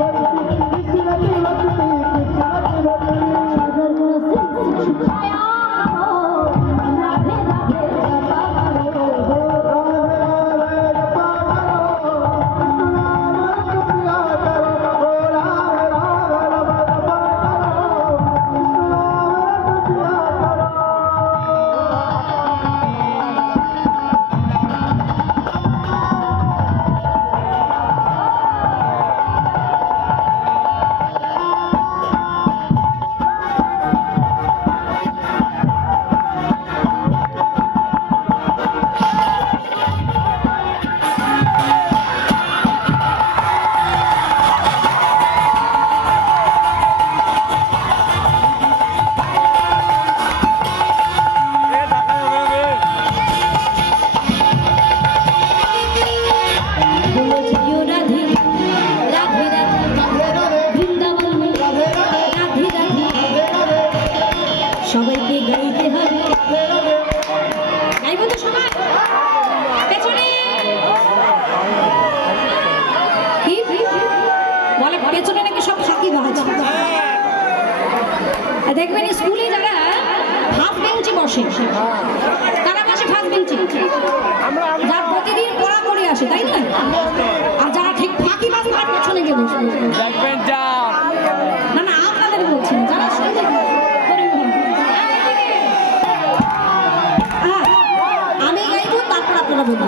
বলো দেখবেন স্কুলে যারা ফার্স্ট বেঞ্চে বসে, তারা বসে ফার্স্ট বেঞ্চে। যার প্রতিদিন পড়া করে আসে, তাই না? আর যারা ঠিক ফাঁকি বাজ তার পেছনে গিয়ে বসে না বন্ধু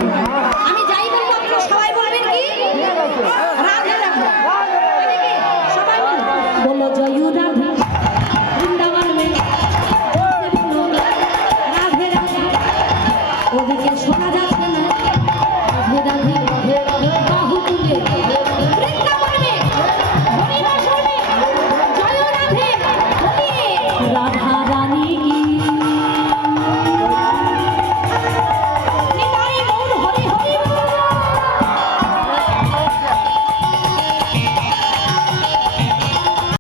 আমি যাই বৃন্দাবন মে। ওদিকে সব